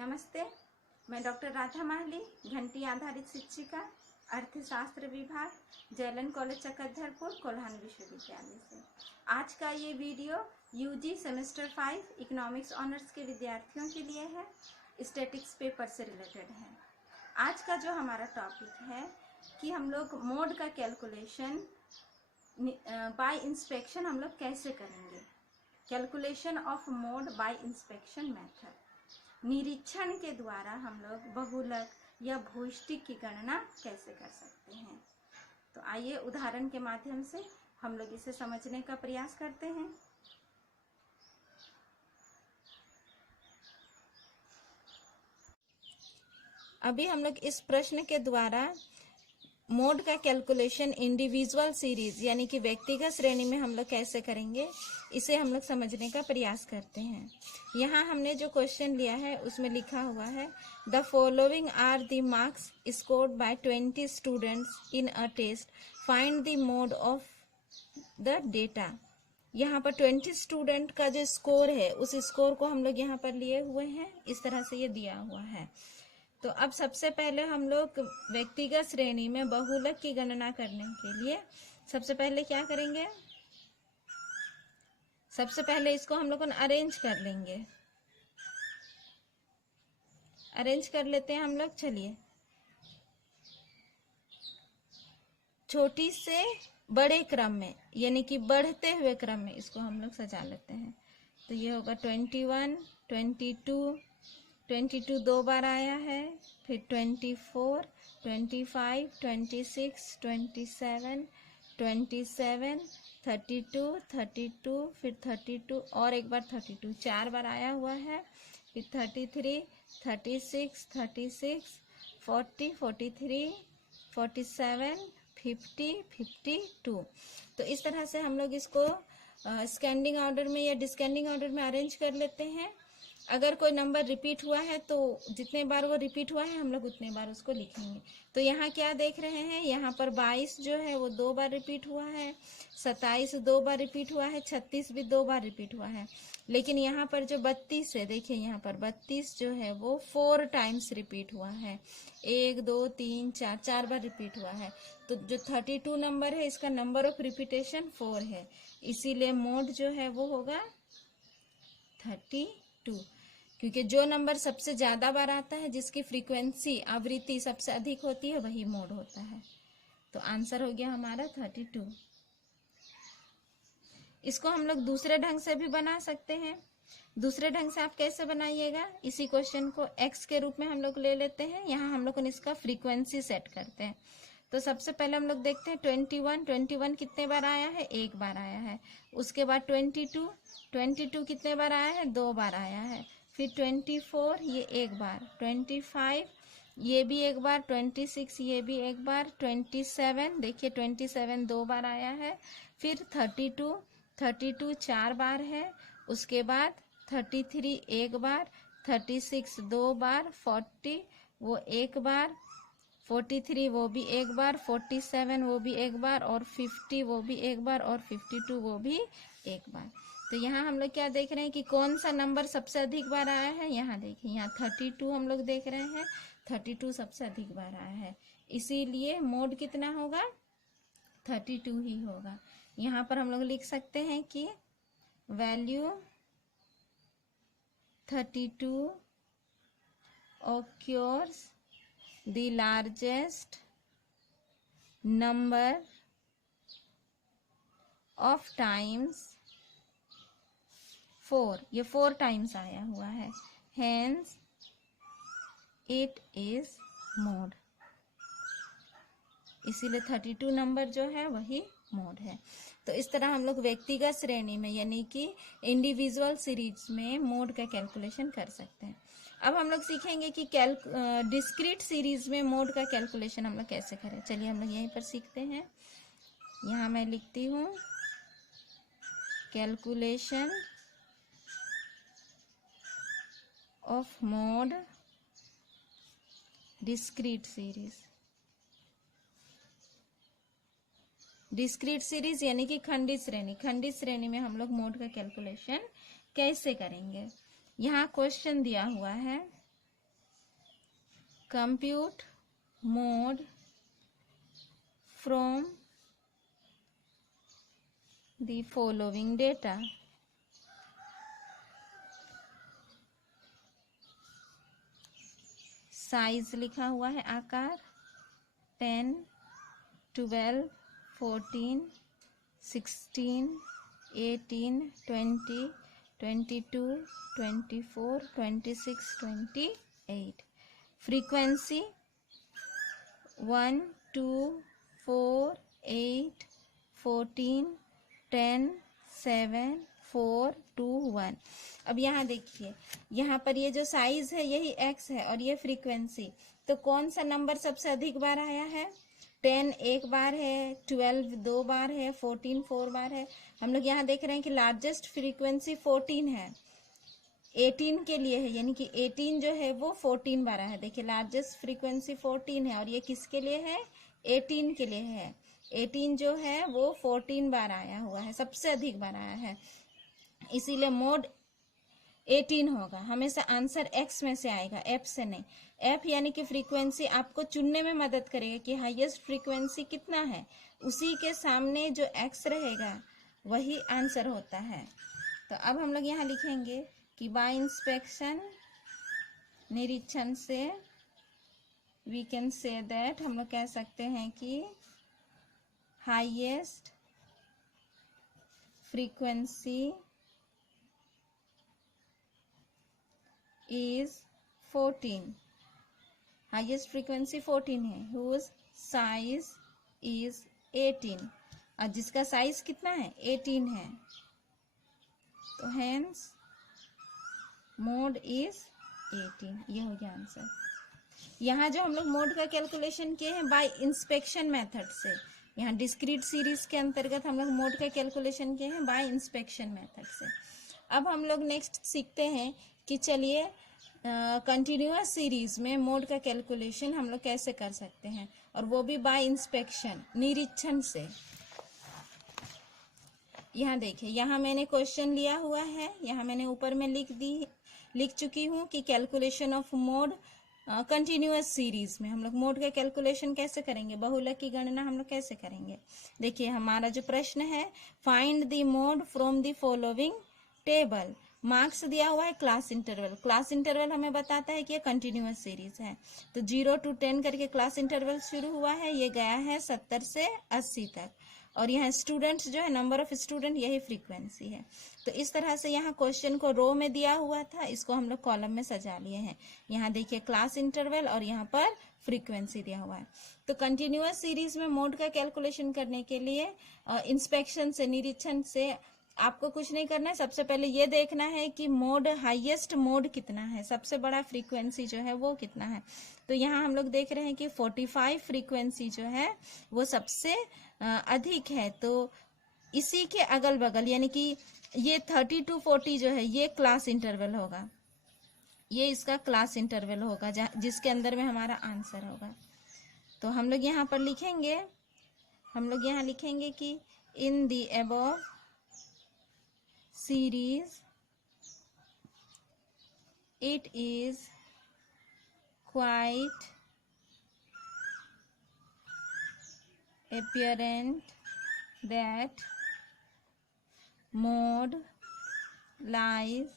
नमस्ते, मैं डॉक्टर राधा माहली, घंटी आधारित शिक्षिका, अर्थशास्त्र विभाग, जयलन कॉलेज चकधरपुर, कोल्हान विश्वविद्यालय से। आज का ये video UG semester 5 economics honours के विद्यार्थियों के लिए है। स्टैटिक्स पेपर से रिलेटेड है। आज का जो हमारा टॉपिक है कि हम लोग मोड का कैलकुलेशन बाय इंस्पेक्शन हम लोग कैसे करेंगे। Calculation of mode bye inspection method, निरीक्षण के द्वारा हम लोग बहुलक या भूयिष्टिक की गणना कैसे कर सकते हैं। तो आइए उदाहरण के माध्यम से हम लोग इसे समझने का प्रयास करते हैं। अभी हम लोग इस प्रश्न के द्वारा मोड का कैलकुलेशन इंडिविजुअल सीरीज यानी कि व्यक्तिगत श्रेणी में हम लोग कैसे करेंगे, इसे हम लोग समझने का प्रयास करते हैं। यहाँ हमने जो क्वेश्चन लिया है उसमें लिखा हुआ है the following are the marks scored by 20 students in a test, find the mode of the data. यहाँ पर 20 स्टूडेंट का जो स्कोर है उस स्कोर को हम लोग यहाँ पर लिए हुए हैं। इस तरह से ये दिया हुआ है। तो अब सबसे पहले हम लोग व्यक्तिगत श्रेणी में बहुलक की गणना करने के लिए सबसे पहले क्या करेंगे, सबसे पहले इसको हम लोग अरेंज कर लेंगे। अरेंज कर लेते हैं हम लोग। चलिए, छोटी से बड़े क्रम में यानी कि बढ़ते हुए क्रम में इसको हम लोग सजा लेते हैं। तो ये होगा 21, 22 दो बार आया है, फिर 24, 25, 26, 27, 32, फिर 32 और एक बार 32, 4 बार आया हुआ है। फिर 33, 36, 40, 43, 47, 50, 52। तो इस तरह से हम लोग इसको स्कैंडिंग ऑर्डर में या डिस्कैंडिंग ऑर्डर में अरेंज कर लेते हैं। अगर कोई नंबर रिपीट हुआ है तो जितने बार वो रिपीट हुआ है हम लोग उतने बार उसको लिखेंगे। तो यहाँ क्या देख रहे हैं, यहाँ पर 22 जो है वो 2 बार रिपीट हुआ है, 27 2 बार रिपीट हुआ है, 36 भी 2 बार रिपीट हुआ है। लेकिन यहाँ पर जो 32 है, देखिए यहाँ पर 32 जो है वो 4 टाइम्स रिपीट हुआ है। 1 2 3 4 4 बार रिपीट हुआ है। तो जो 32 नंबर है इसका नंबर ऑफ रिपीटेशन 4 है, इसीलिए मोड जो है वो होगा 32। क्योंकि जो नंबर सबसे ज्यादा बार आता है, जिसकी फ्रीक्वेंसी आवृत्ति सबसे अधिक होती है, वही मोड होता है। तो आंसर हो गया हमारा 32। इसको हम लोग दूसरे ढंग से भी बना सकते हैं। दूसरे ढंग से आप कैसे बनाइएगा, इसी क्वेश्चन को x के रूप में हम लोग ले लेते हैं। यहाँ हम लोग इसका फ्रीक्वेंसी सेट करते हैं। तो सबसे पहले हम लोग देखते हैं 21 कितने बार आया है, 1 बार आया है। उसके बाद 22 कितने बार आया है, 2 बार आया है। फिर 24 ये 1 बार, 25 ये भी 1 बार, 26 ये भी 1 बार, 27 देखिए 27 2 बार आया है। फिर 32 4 बार है। उसके बाद 33 1 बार, 36 2 बार, 40 वो 1 बार, 43 वो भी 1 बार, 47 वो भी 1 बार, और 50 वो भी 1 बार, और 52 वो भी 1 बार। तो यहाँ हम लोग क्या देख रहे हैं कि कौन सा नंबर सबसे अधिक बार आया है। यहाँ देखिए, यहाँ 32 हम लोग देख रहे हैं, 32 सबसे अधिक बार आया है, इसीलिए मोड कितना होगा, 32 ही होगा। यहाँ पर हम लोग लिख सकते हैं कि value 32 occurs the largest number of times 4, ये 4 टाइम्स आया हुआ है, hence it is mode। इसीलिए 32 नंबर जो है वही मोड है। तो इस तरह हम लोग व्यक्तिगत श्रेणी में यानी कि इंडिविजुअल सीरीज में मोड का कैलकुलेशन कर सकते हैं। अब हम लोग सीखेंगे कि डिस्क्रीट सीरीज में मोड का कैलकुलेशन हम लोग कैसे करें। चलिए हम लोग यहीं पर सीखते हैं। यहाँ मैं लिखती हूँ calculation of mode discrete series. Discrete series यानी कि खंडित श्रेणी। खंडित श्रेणी में हम लोग मोड का कैलकुलेशन कैसे करेंगे। यहाँ क्वेश्चन दिया हुआ है compute mode from the following data. Size लिखा हुआ है आकार 10, 12, 14, 16, 18, 20, 22, 24, 26, 28. फ्रीक्वेंसी 1, 2, 4, 8, 14, 10, 7, 4, 2, 1. अब यहाँ देखिए, यहाँ पर ये जो साइज है यही x है और ये फ्रीक्वेंसी, तो कौन सा नंबर सबसे अधिक बार आया है? 10 एक बार है, 12 दो बार है, 14 4 बार है। हम लोग यहाँ देख रहे हैं कि लार्जेस्ट फ्रीक्वेंसी 14 है, 18 के लिए है, यानी कि 18 जो है वो 14 बार है। देखिए लार्जेस्ट फ्रीक्वेंसी 14 है और ये किसके लिए है? 18 के लिए है। 18 जो है वो 14 बार आया हुआ है, सबसे अधिक बार आया है, इसीलिए मोड 18 होगा। हमेशा आंसर x में से आएगा, f से नहीं। f यानी कि फ्रीक्वेंसी आपको चुनने में मदद करेगा कि हाईएस्ट फ्रीक्वेंसी कितना है, उसी के सामने जो x रहेगा वही आंसर होता है। तो अब हम लोग यहाँ लिखेंगे कि बाय इंस्पेक्शन, निरीक्षण से, वी कैन से दैट, हम लोग कह सकते हैं कि highest frequency is 14. Highest frequency 14 है, whose size is 18, और जिसका साइज कितना है? 18 है। तो hence मोड इज 18, ये हो गया आंसर। यहाँ जो हम लोग मोड का कैलकुलेशन किए हैं बाय इंस्पेक्शन मेथड से, यहाँ डिस्क्रीट सीरीज के अंतर्गत हम लोग मोड का कैलकुलेशन किए हैं बाय इंस्पेक्शन मेथड से। अब हम लोग नेक्स्ट सीखते हैं कि चलिए कंटिन्यूअस सीरीज में मोड का कैलकुलेशन हम लोग कैसे कर सकते हैं, और वो भी बाय इंस्पेक्शन, निरीक्षण से। यहाँ देखिए, यहाँ मैंने क्वेश्चन लिया हुआ है, यहाँ मैंने ऊपर में लिख चुकी हूँ कि calculation of mode continuous series में हम लोग मोड का कैलकुलेशन कैसे करेंगे, बहुलक की गणना हम लोग कैसे करेंगे। देखिए हमारा जो प्रश्न है, find the mode from the following table. Marks दिया हुआ है क्लास इंटरवल, क्लास इंटरवल हमें बताता है कि ये कंटिन्यूअस सीरीज है। तो 0 to 10 करके क्लास इंटरवल शुरू हुआ है, ये गया है 70 से 80 तक, और यहाँ स्टूडेंट्स जो है, नंबर ऑफ स्टूडेंट, यही फ्रीक्वेंसी है। तो इस तरह से यहाँ क्वेश्चन को रो में दिया हुआ था, इसको हम लोग कॉलम में सजा लिए हैं। यहाँ देखिए क्लास इंटरवल और यहाँ पर फ्रीक्वेंसी दिया हुआ है। तो कंटिन्यूअस सीरीज में मोड का कैलकुलेशन करने के लिए इंस्पेक्शन से, निरीक्षण से आपको कुछ नहीं करना है। सबसे पहले ये देखना है कि मोड, हाईएस्ट मोड कितना है, सबसे बड़ा फ्रीक्वेंसी जो है वो कितना है। तो यहाँ हम लोग देख रहे हैं कि 45 फ्रीक्वेंसी जो है वो सबसे अधिक है। तो इसी के अगल बगल, यानी कि ये 30 to 40 जो है ये क्लास इंटरवल होगा, ये इसका क्लास इंटरवल होगा जिसके अंदर में हमारा आंसर होगा। तो हम लोग यहाँ पर लिखेंगे, हम लोग यहाँ लिखेंगे कि in the above series it is quite apparent that mode lies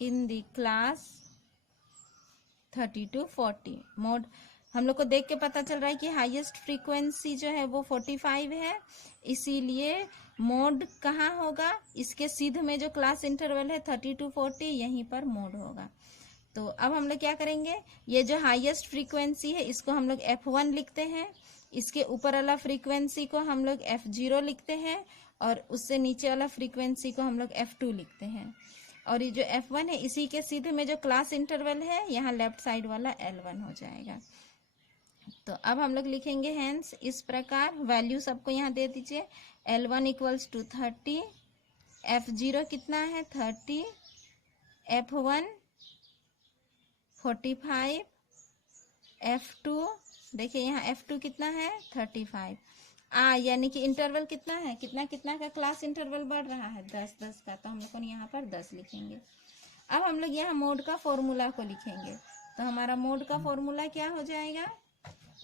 in the class 30 to 40। Mode हम लोग को देख के पता चल रहा है कि हाईएस्ट फ्रीक्वेंसी जो है वो 45 है, इसीलिए मोड कहाँ होगा, इसके सीध में जो क्लास इंटरवल है 30 to 40, यहीं पर मोड होगा। तो अब हम लोग क्या करेंगे, ये जो हाईएस्ट फ्रीक्वेंसी है इसको हम लोग F1 लिखते हैं, इसके ऊपर वाला फ्रीक्वेंसी को हम लोग F0 लिखते हैं, और उससे नीचे वाला फ्रीक्वेंसी को हम लोग F2 लिखते हैं। और ये जो F1 है इसी के सीधे में जो क्लास इंटरवल है, यहाँ लेफ्ट साइड वाला L1 हो जाएगा। तो अब हम लोग लिखेंगे हेंस इस प्रकार, वैल्यू सबको यहाँ दे दीजिए। L1 इक्वल्स टू 30, F0 कितना है 30, F1 45, F2 देखिए यहाँ F2 कितना है 35, यानी कि इंटरवल कितना है, कितना कितना का क्लास इंटरवल बढ़ रहा है 10 10 का, तो हम लोग यहाँ पर 10 लिखेंगे। अब हम लोग यहाँ मोड का फॉर्मूला को लिखेंगे। तो हमारा मोड का फॉर्मूला क्या हो जाएगा,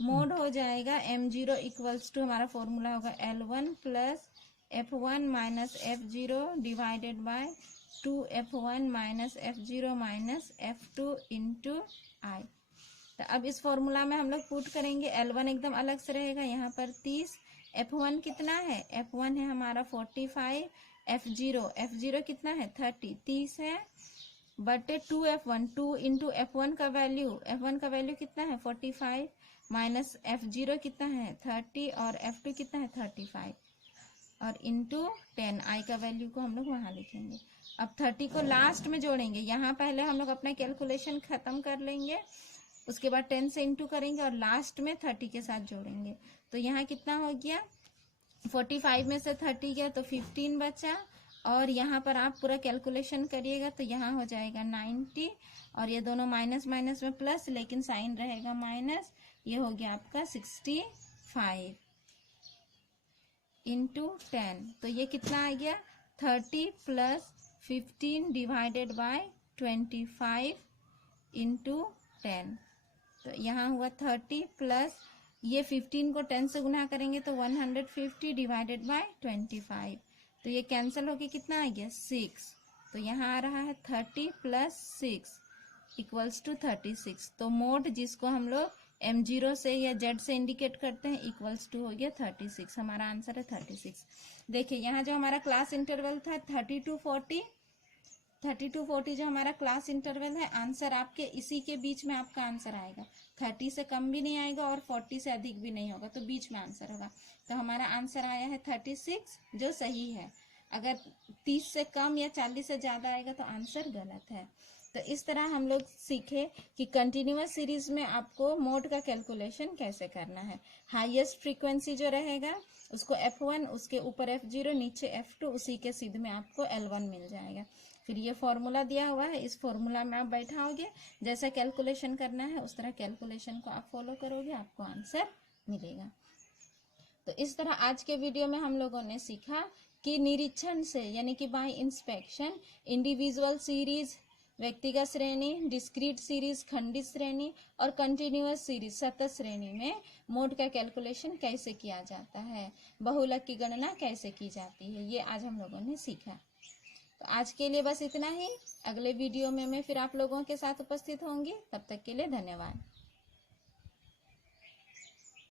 मोड हो जाएगा m0 इक्वल्स टू, हमारा फॉर्मूला होगा L1 plus F1 minus F0 divided by 2F1 minus F0 minus F2 into i. तो अब इस फॉर्मूला में हम लोग पुट करेंगे, L1 एकदम अलग से रहेगा, यहाँ पर 30, F1 कितना है, F1 है हमारा 45, F0 कितना है 30 है, बटे 2F1, 2 इंटू F1 का वैल्यू कितना है 45, माइनस F0 कितना है 30 और F2 कितना है 35, और इंटू 10, आई का वैल्यू को हम लोग वहाँ लिखेंगे। अब 30 को लास्ट में जोड़ेंगे, यहाँ पहले हम लोग अपना कैलकुलेशन खत्म कर लेंगे, उसके बाद 10 से इंटू करेंगे और लास्ट में 30 के साथ जोड़ेंगे। तो यहाँ कितना हो गया, 45 में से 30 गया तो 15 बचा, और यहाँ पर आप पूरा कैलकुलेशन करिएगा तो यहाँ हो जाएगा 90, और ये दोनों माइनस माइनस में प्लस, लेकिन साइन रहेगा माइनस, ये हो गया आपका 65 इंटू 10। तो ये कितना आ गया 30 प्लस 15 डिवाइडेड बाय 25 इंटू 10। तो यहाँ हुआ 30 प्लस ये 15 को 10 से गुना करेंगे तो 150 डिवाइडेड बाय 25, तो ये कैंसिल होके कितना आ गया 6। तो यहाँ आ रहा है 30 प्लस 6 इक्वल्स टू 36। तो मोड जिसको हम लोग M0 से या Z से इंडिकेट करते हैं इक्वल्स टू हो गया 36, हमारा आंसर है 36। देखिए यहाँ जो हमारा क्लास इंटरवल था 30 to 40 जो हमारा क्लास इंटरवल है, आंसर आपके इसी के बीच में आपका आंसर आएगा, 30 से कम भी नहीं आएगा और 40 से अधिक भी नहीं होगा, तो बीच में आंसर होगा। तो हमारा आंसर आया है 36 जो सही है। अगर 30 से कम या 40 से ज्यादा आएगा तो आंसर गलत है। तो इस तरह हम लोग सीखे कि कंटिन्यूअस सीरीज में आपको मोड का कैलकुलेशन कैसे करना है। हाईएस्ट फ्रीक्वेंसी जो रहेगा उसको F1, उसके ऊपर F0, नीचे F2, उसी के सीध में आपको L1 मिल जाएगा। फिर ये फॉर्मूला दिया हुआ है, इस फॉर्मूला में आप बैठाओगे, जैसा कैलकुलेशन करना है उस तरह कैलकुलेशन को आप फॉलो करोगे, आपको आंसर मिलेगा। तो इस तरह आज के वीडियो में हम लोगों ने सीखा कि निरीक्षण से यानी कि बाय इंस्पेक्शन इंडिविजुअल सीरीज, व्यक्तिगत श्रेणी, डिस्क्रीट सीरीज खंडित श्रेणी, और कंटिन्यूअस सीरीज सतत श्रेणी में मोड का कैलकुलेशन कैसे किया जाता है, बहुलक की गणना कैसे की जाती है, ये आज हम लोगों ने सीखा। तो आज के लिए बस इतना ही। अगले वीडियो में मैं फिर आप लोगों के साथ उपस्थित होंगी, तब तक के लिए धन्यवाद।